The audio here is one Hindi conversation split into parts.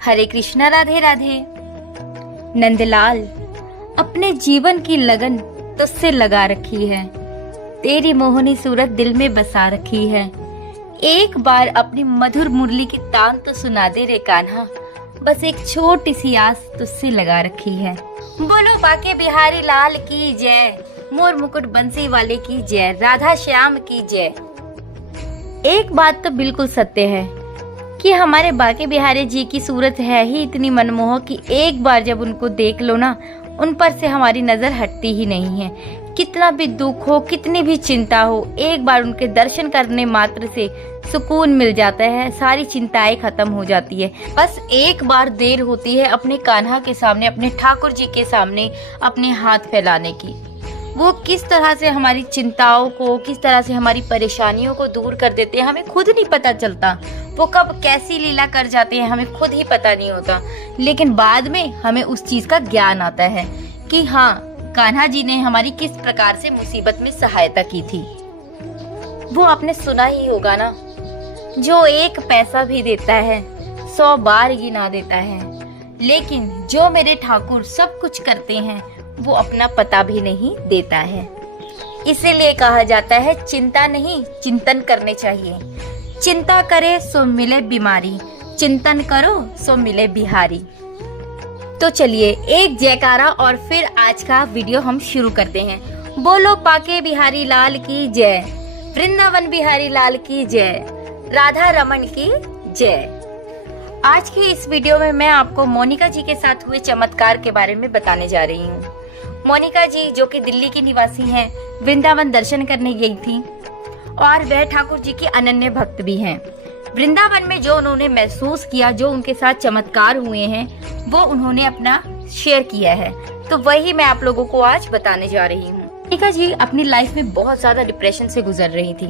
हरे कृष्णा, राधे राधे। नंदलाल, अपने जीवन की लगन तुझसे लगा रखी है, तेरी मोहनी सूरत दिल में बसा रखी है। एक बार अपनी मधुर मुरली की तान तो सुना दे रे कान्हा, बस एक छोटी सी आस तुझसे लगा रखी है। बोलो बाके बिहारी लाल की जय, मोर मुकुट बंसी वाले की जय, राधा श्याम की जय। एक बात तो बिल्कुल सत्य है कि हमारे बाके बिहारी जी की सूरत है ही इतनी मनमोहक कि एक बार जब उनको देख लो ना, उन पर से हमारी नजर हटती ही नहीं है। कितना भी दुख हो, कितनी भी चिंता हो, एक बार उनके दर्शन करने मात्र से सुकून मिल जाता है, सारी चिंताएं खत्म हो जाती है। बस एक बार देर होती है अपने कान्हा के सामने, अपने ठाकुर जी के सामने अपने हाथ फैलाने की। वो किस तरह से हमारी चिंताओं को, किस तरह से हमारी परेशानियों को दूर कर देते हैं, हमें खुद नहीं पता चलता। वो कब कैसी लीला कर जाते हैं हमें खुद ही पता नहीं होता, लेकिन बाद में हमें उस चीज का ज्ञान आता है कि हाँ, कान्हा जी ने हमारी किस प्रकार से मुसीबत में सहायता की थी। वो आपने सुना ही होगा ना, जो एक पैसा भी देता है 100 बार गिना देता है, लेकिन जो मेरे ठाकुर सब कुछ करते हैं वो अपना पता भी नहीं देता है। इसीलिए कहा जाता है चिंता नहीं चिंतन करने चाहिए। चिंता करे सो मिले बीमारी, चिंतन करो सो मिले बिहारी। तो चलिए एक जयकारा और फिर आज का वीडियो हम शुरू करते हैं। बोलो बाके बिहारी लाल की जय, वृंदावन बिहारी लाल की जय, राधा रमन की जय। आज के इस वीडियो में मैं आपको मोनिका जी के साथ हुए चमत्कार के बारे में बताने जा रही हूँ। मोनिका जी जो कि दिल्ली की निवासी हैं, वृंदावन दर्शन करने गई थी और वह ठाकुर जी की अनन्य भक्त भी हैं। वृंदावन में जो उन्होंने महसूस किया, जो उनके साथ चमत्कार हुए हैं, वो उन्होंने अपना शेयर किया है, तो वही मैं आप लोगों को आज बताने जा रही हूँ। मोनिका जी अपनी लाइफ में बहुत ज्यादा डिप्रेशन से गुजर रही थी,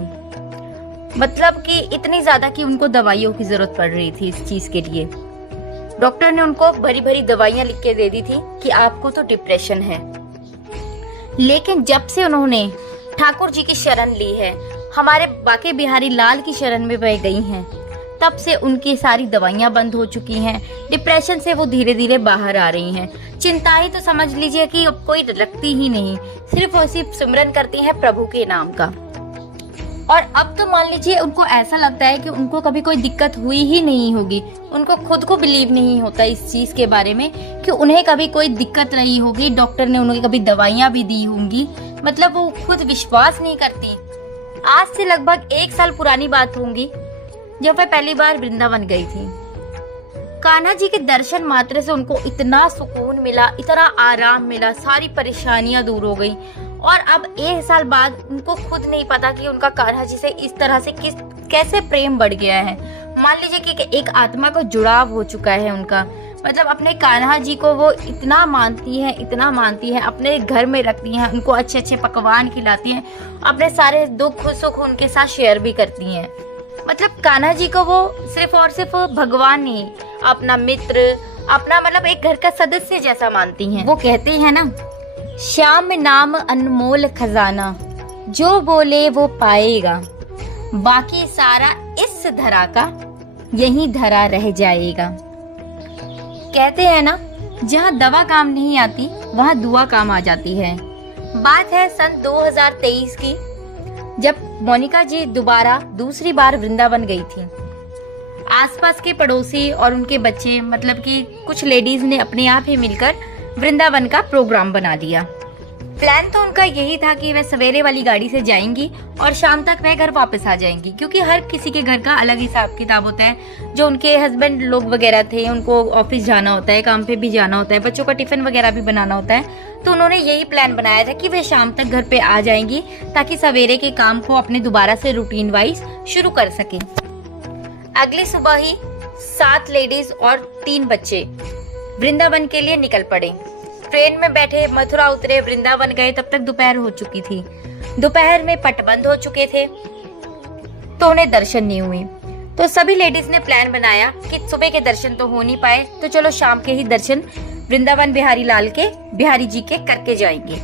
मतलब कि इतनी ज्यादा कि उनको दवाइयों की जरूरत पड़ रही थी इस चीज के लिए। डॉक्टर ने उनको भरी भरी दवाइयां लिख के दे दी थी कि आपको तो डिप्रेशन है। लेकिन जब से उन्होंने ठाकुर जी की शरण ली है, हमारे बाके बिहारी लाल की शरण में वह गई हैं, तब से उनकी सारी दवाइयां बंद हो चुकी हैं। डिप्रेशन से वो धीरे धीरे बाहर आ रही हैं। चिंताएं तो समझ लीजिए कि अब कोई रखती ही नहीं, सिर्फ वो सिर्फ सिमरन करती हैं प्रभु के नाम का। और अब तो मान लीजिए उनको ऐसा लगता है कि उनको कभी कोई दिक्कत हुई ही नहीं होगी। उनको खुद को बिलीव नहीं होता इस चीज के बारे में कि उन्हें कभी कोई दिक्कत रही होगी, डॉक्टर ने उन्हें कभी दवाइयां भी दी होंगी, मतलब वो खुद विश्वास नहीं करती। आज से लगभग 1 साल पुरानी बात होंगी जब वह पहली बार वृंदावन गई थी। कान्हा जी के दर्शन मात्र से उनको इतना सुकून मिला, इतना आराम मिला, सारी परेशानियां दूर हो गई। और अब 1 साल बाद उनको खुद नहीं पता कि उनका कान्हा जी से इस तरह से कैसे प्रेम बढ़ गया है। मान लीजिए कि एक आत्मा को जुड़ाव हो चुका है उनका, मतलब अपने कान्हा जी को वो इतना मानती है, अपने घर में रखती हैं, उनको अच्छे अच्छे पकवान खिलाती हैं, अपने सारे दुख सुख उनके साथ शेयर भी करती हैं। मतलब कान्हा जी को वो सिर्फ और सिर्फ भगवान नहीं, अपना मित्र, अपना मतलब एक घर का सदस्य जैसा मानती हैं। वो कहते हैं ना, श्याम नाम अनमोल खजाना, जो बोले वो पाएगा, बाकी सारा इस धरा का यही धरा रह जाएगा। कहते हैं ना, जहाँ दवा काम नहीं आती वहाँ दुआ काम आ जाती है। बात है सन 2023 की, जब मोनिका जी दूसरी बार वृंदावन गई थी। आसपास के पड़ोसी और उनके बच्चे, मतलब कि कुछ लेडीज ने अपने आप ही मिलकर वृंदावन का प्रोग्राम बना दिया। प्लान तो उनका यही था कि वह सवेरे वाली गाड़ी से जाएंगी और शाम तक वह घर वापस आ जाएंगी, क्योंकि हर किसी के घर का अलग हिसाब किताब होता है। जो उनके हस्बैंड लोग वगैरह थे, उनको ऑफिस जाना होता है, काम पे भी जाना होता है, बच्चों का टिफिन वगैरह भी बनाना होता है। तो उन्होंने यही प्लान बनाया था कि वे शाम तक घर पे आ जाएंगी, ताकि सवेरे के काम को अपने दोबारा से रूटीन वाइज शुरू कर सके। अगली सुबह ही 7 लेडीज और 3 बच्चे वृंदावन के लिए निकल पड़े। ट्रेन में बैठे, मथुरा उतरे, वृंदावन गए, तब तक दोपहर हो चुकी थी। दोपहर में पट बंद हो चुके थे, तो उन्हें दर्शन नहीं हुए। तो सभी लेडीज ने प्लान बनाया कि सुबह के दर्शन तो हो नहीं पाए, तो चलो शाम के ही दर्शन वृंदावन बिहारी जी के करके जाएंगे।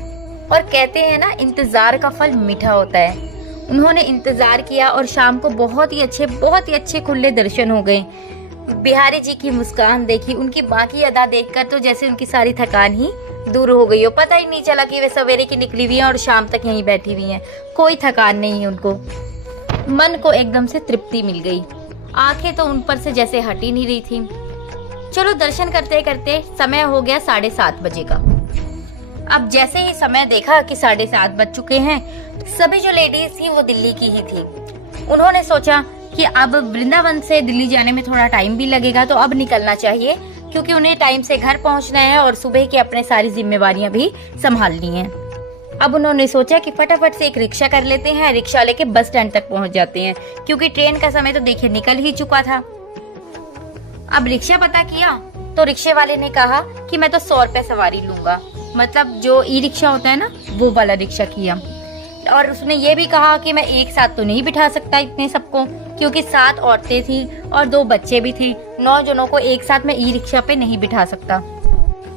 और कहते हैं ना, इंतजार का फल मीठा होता है। उन्होंने इंतजार किया और शाम को बहुत ही अच्छे खुले दर्शन हो गए। बिहारी जी की मुस्कान देखी, उनकी बाकी अदा देखकर तो जैसे उनकी सारी थकान ही दूर हो गई हो। पता ही नहीं चला कि वे सवेरे की निकली हुई हैं और शाम तक यहीं बैठी हुई हैं। कोई थकान नहीं है उनको। मन को एकदम से तृप्ति मिल गई। आंखें तो उन पर से जैसे हट ही नहीं रही थी। चलो दर्शन करते करते समय हो गया 7:30 बजे का। अब जैसे ही समय देखा कि 7:30 बज चुके हैं, सभी जो लेडीज थी वो दिल्ली की ही थी। उन्होंने सोचा कि अब वृंदावन से दिल्ली जाने में थोड़ा टाइम भी लगेगा, तो अब निकलना चाहिए, क्योंकि उन्हें टाइम से घर पहुंचना है और सुबह की अपने सारी जिम्मेवारियां भी संभालनी हैं। अब उन्होंने सोचा कि फटाफट से एक रिक्शा कर लेते हैं, रिक्शा लेके बस स्टैंड तक पहुंच जाते हैं, क्योंकि ट्रेन का समय तो देखिए निकल ही चुका था। अब रिक्शा पता किया तो रिक्शे वाले ने कहा कि मैं तो 100 रुपए सवारी लूंगा, मतलब जो ई रिक्शा होता है ना, वो वाला रिक्शा किया। और उसने ये भी कहा कि मैं एक साथ तो नहीं बिठा सकता इतने सबको, क्योंकि 7 औरतें थी और 2 बच्चे भी थी। 9 जनों को एक साथ मैं ई रिक्शा पे नहीं बिठा सकता,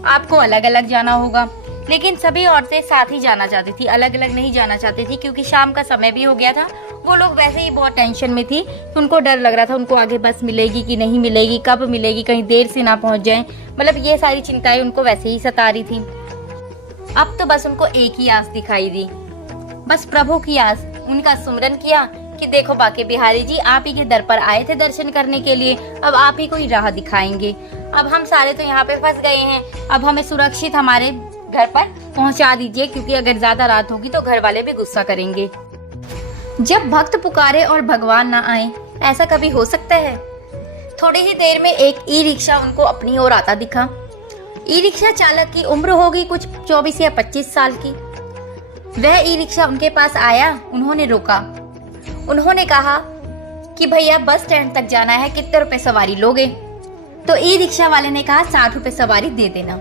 आपको अलग अलग जाना होगा। लेकिन सभी औरतें साथ ही जाना चाहती थी, अलग अलग नहीं जाना चाहती थी, क्योंकि शाम का समय भी हो गया था। वो लोग वैसे ही बहुत टेंशन में थी, उनको डर लग रहा था उनको आगे बस मिलेगी कि नहीं मिलेगी, कब मिलेगी, कहीं देर से ना पहुंच जाए। मतलब ये सारी चिंताएं उनको वैसे ही सता रही थी। अब तो बस उनको एक ही आस दिखाई दी, बस प्रभु की आस। उनका सुमरन किया कि देखो बाके बिहारी जी, आप ही के दर पर आए थे दर्शन करने के लिए, अब आप ही को ही राह दिखाएंगे। अब हम सारे तो यहाँ पे फंस गए हैं, अब हमें सुरक्षित हमारे घर पर पहुँचा दीजिए, क्योंकि अगर ज्यादा रात होगी तो घर वाले भी गुस्सा करेंगे। जब भक्त पुकारे और भगवान ना आए, ऐसा कभी हो सकता है? थोड़ी ही देर में एक ई रिक्शा उनको अपनी ओर आता दिखा। ई रिक्शा चालक की उम्र होगी कुछ 24 या 25 साल की। वह ई रिक्शा उनके पास आया, उन्होंने रोका। उन्होंने कहा कि भैया बस स्टैंड तक जाना है, कितने रुपए सवारी लोगे? तो ई रिक्शा वाले ने कहा 60 रुपए सवारी दे देना।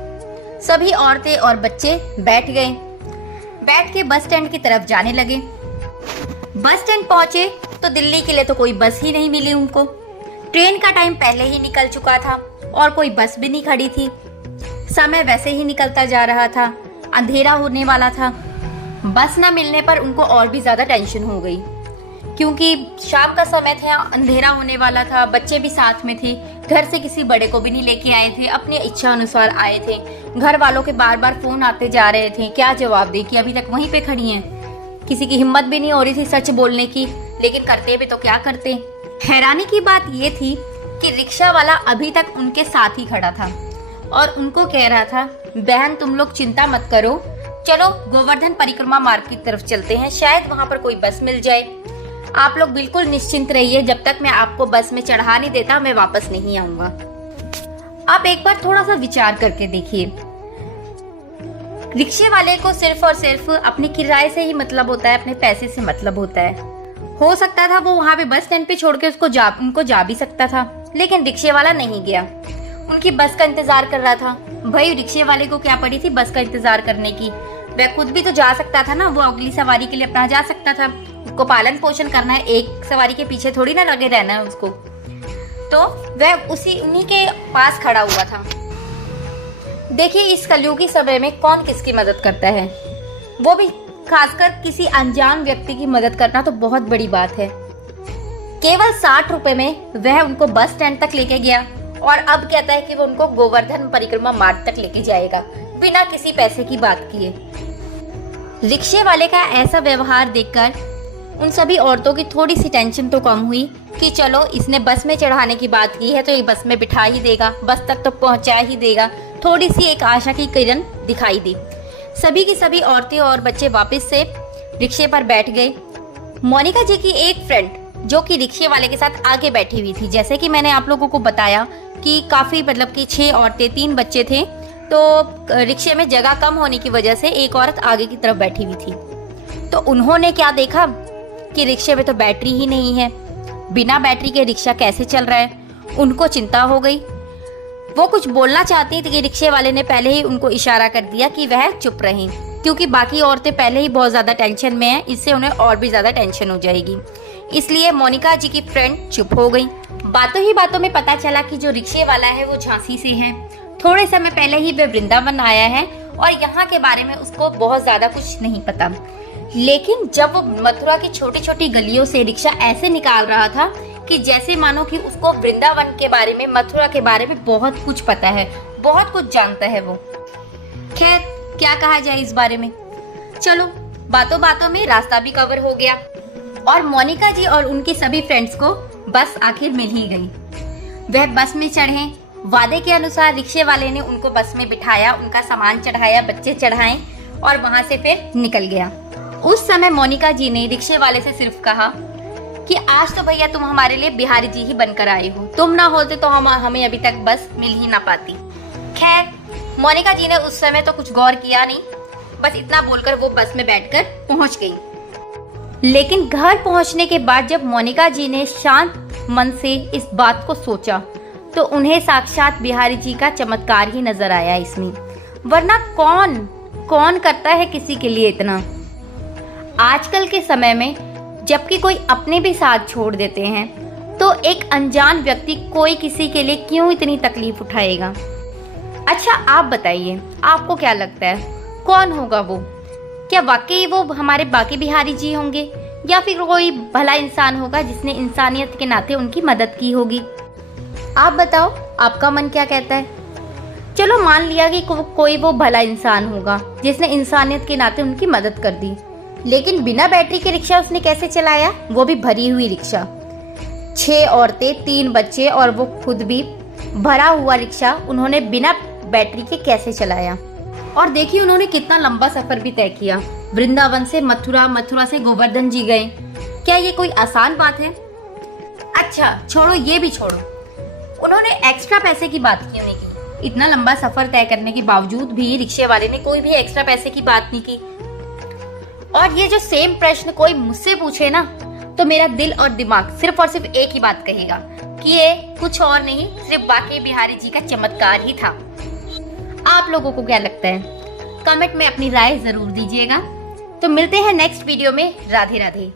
सभी औरतें और बच्चे बैठ गए, बैठ के बस स्टैंड की तरफ जाने लगे। बस स्टैंड पहुंचे तो दिल्ली के लिए तो कोई बस ही नहीं मिली उनको। ट्रेन का टाइम पहले ही निकल चुका था और कोई बस भी नहीं खड़ी थी। समय वैसे ही निकलता जा रहा था, अंधेरा होने वाला था। बस न मिलने पर उनको और भी ज्यादा टेंशन हो गई, क्योंकि शाम का समय था, अंधेरा होने वाला था, बच्चे भी साथ में थे, घर से किसी बड़े को भी नहीं लेके आए थे, अपनी इच्छा अनुसार आए थे। घर वालों के बार बार फोन आते जा रहे थे, क्या जवाब दे कि अभी तक वहीं पे खड़ी हैं। किसी की हिम्मत भी नहीं हो रही थी सच बोलने की, लेकिन करते भी तो क्या करते। हैरानी की बात ये थी कि रिक्शा वाला अभी तक उनके साथ ही खड़ा था और उनको कह रहा था, बहन तुम लोग चिंता मत करो, चलो गोवर्धन परिक्रमा मार्ग की तरफ चलते हैं, शायद वहाँ पर कोई बस मिल जाए। आप लोग बिल्कुल निश्चिंत रहिए, जब तक मैं आपको बस में चढ़ा नहीं देता मैं वापस नहीं आऊंगा। आप एक बार थोड़ा सा विचार करके देखिए, रिक्शे वाले को सिर्फ और सिर्फ अपने किराए से ही मतलब होता है, अपने पैसे से मतलब होता है। हो सकता था वो वहाँ पे बस स्टैंड पे छोड़ के उनको जा भी सकता था, लेकिन रिक्शे वाला नहीं गया, उनकी बस का इंतजार कर रहा था। भाई रिक्शे वाले को क्या पड़ी थी बस का इंतजार करने की, वह खुद भी तो जा सकता था ना, वो अगली सवारी के लिए अपना जा सकता था। उसको पालन पोषण करना है, एक सवारी के पीछे थोड़ी ना लगे रहना है उसको। तो वह उन्हीं के पास खड़ा हुआ था। देखिए इस कलयुगी समय में कौन किसकी मदद करता है, वो भी खासकर किसी अनजान व्यक्ति की मदद करना तो बहुत बड़ी बात है। केवल 60 रुपए में वह उनको बस स्टैंड तक लेके गया और अब कहता है कि वो उनको गोवर्धन परिक्रमा मार्ग तक लेके जाएगा बिना किसी पैसे की बात किए। रिक्शे वाले का ऐसा व्यवहार देखकर उन सभी औरतों की थोड़ी सी टेंशन तो कम हुई कि चलो इसने बस में चढ़ाने की बात की है तो ये बस में बिठा ही देगा, बस तक तो पहुंचा ही देगा। थोड़ी सी एक आशा की किरण दिखाई दी। सभी की सभी औरतें और बच्चे वापस से रिक्शे पर बैठ गए। मोनिका जी की एक फ्रेंड जो कि रिक्शे वाले के साथ आगे बैठी हुई थी, जैसे कि मैंने आप लोगों को बताया कि काफ़ी मतलब कि 6 औरतें 3 बच्चे थे, तो रिक्शे में जगह कम होने की वजह से एक औरत आगे की तरफ बैठी हुई थी। तो उन्होंने क्या देखा कि रिक्शे में तो बैटरी ही नहीं है, बिना बैटरी के रिक्शा कैसे चल रहा है। उनको चिंता हो गई, वो कुछ बोलना चाहती थी कि रिक्शे वाले ने पहले ही उनको इशारा कर दिया कि वह चुप रहें, क्योंकि बाकी औरतें पहले ही बहुत ज़्यादा टेंशन में हैं, इससे उन्हें और भी ज़्यादा टेंशन हो जाएगी। इसलिए मोनिका जी की फ्रेंड चुप हो गई। बातों ही बातों में पता चला कि जो रिक्शे वाला है वो झांसी से है। थोड़े समय पहले ही वह वृंदावन आया है और यहाँ के बारे में उसको बहुत ज़्यादा कुछ नहीं पता। लेकिन जब वो मथुरा की छोटी छोटी गलियों से रिक्शा ऐसे निकाल रहा था कि जैसे मानो कि उसको वृंदावन के बारे में, मथुरा के बारे में बहुत कुछ पता है, बहुत कुछ जानता है वो। खैर, क्या कहा जाए इस बारे में। चलो, बातों बातों में रास्ता भी कवर हो गया और मोनिका जी और उनके सभी फ्रेंड्स को बस आखिर मिल ही गई। वह बस में चढ़े। वादे के अनुसार रिक्शे वाले ने उनको बस में बिठाया, उनका सामान चढ़ाया, बच्चे चढ़ाए और वहां से फिर निकल गया। उस समय मोनिका जी ने रिक्शे वाले से सिर्फ कहा कि आज तो भैया तुम हमारे लिए बिहारी जी ही बनकर आए हो, तुम ना होते तो हमें अभी तक बस मिल ही ना पाती। खैर, मोनिका जी ने उस समय तो कुछ गौर किया नहीं, बस इतना बोलकर वो बस में बैठकर पहुंच गई। लेकिन घर पहुंचने के बाद जब मोनिका जी ने शांत मन से इस बात को सोचा तो उन्हें साक्षात बिहारी जी का चमत्कार ही नजर आया इसमें। वरना कौन करता है किसी के लिए इतना। आजकल के समय में जबकि कोई अपने भी साथ छोड़ देते हैं तो एक अनजान व्यक्ति कोई किसी के लिए क्यों इतनी तकलीफ उठाएगा। अच्छा, आप बताइए, आपको क्या लगता है कौन होगा वो? क्या वाकई वो हमारे बाकी बिहारी जी होंगे या फिर कोई भला इंसान होगा जिसने इंसानियत के नाते उनकी मदद की होगी? आप बताओ, आपका मन क्या कहता है? चलो, मान लिया कि कोई वो भला इंसान होगा जिसने इंसानियत के नाते उनकी मदद कर दी, लेकिन बिना बैटरी के रिक्शा उसने कैसे चलाया? वो भी भरी हुई रिक्शा, 6 औरतें, 3 बच्चे और वो खुद भी भरा हुआ रिक्शा उन्होंने बिना बैटरी के कैसे चलाया? और देखिए, उन्होंने कितना लंबा सफर भी तय किया। वृंदावन से मथुरा, मथुरा से गोवर्धन जी गए। क्या ये कोई आसान बात है? अच्छा छोड़ो, ये भी छोड़ो, उन्होंने एक्स्ट्रा पैसे की बात क्यों नहीं की? इतना लंबा सफर तय करने के बावजूद भी रिक्शे वाले ने कोई भी एक्स्ट्रा पैसे की बात नहीं की। और ये जो सेम प्रश्न कोई मुझसे पूछे ना, तो मेरा दिल और दिमाग सिर्फ और सिर्फ एक ही बात कहेगा कि ये कुछ और नहीं, सिर्फ बाकी बिहारी जी का चमत्कार ही था। आप लोगों को क्या लगता है? कमेंट में अपनी राय जरूर दीजिएगा। तो मिलते हैं नेक्स्ट वीडियो में। राधे राधे।